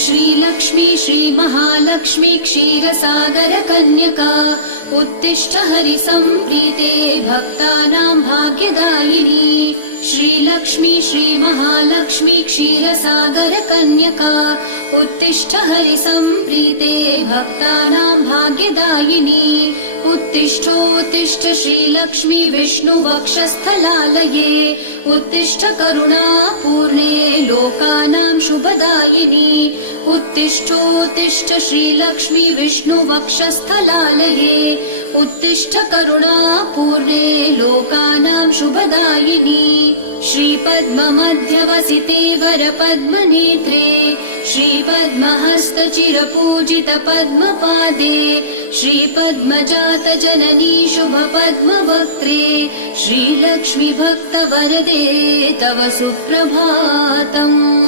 श्रीलक्ष्मी श्रीमहालक्ष्मी क्षीरसागर कन्यका उत्तिष्ठ हरिसम्प्रीते भक्तानां भाग्यदायिनी। श्रीलक्ष्मी श्रीमहालक्ष्मी क्षीरसागर कन्यका उत्तिष्ठ हरिसम्प्रीते भक्तानां भाग्यदायिनी। उत्तिष्ठोत्तिष्ठ श्रीलक्ष्मी विष्णुवक्षस्थलालये उत्तिष्ठ करुणापूर्णे लोकानां शुभदायिनी। उत्तिष्ठोत्तिष्ठ श्रीलक्ष्मी विष्णुवक्षस्थलालये उत्तिष्ठ करुणापूर्णे लोकानां शुभदायिनी। श्रीपद्ममध्यवसिते वरपद्मनेत्रे श्रीपद्महस्तचिरपूजित पद्मपादे श्रीपद्मजात जननी शुभपद्मवक्त्रे श्रीलक्ष्मी भक्तवरदे तव सुप्रभातम्।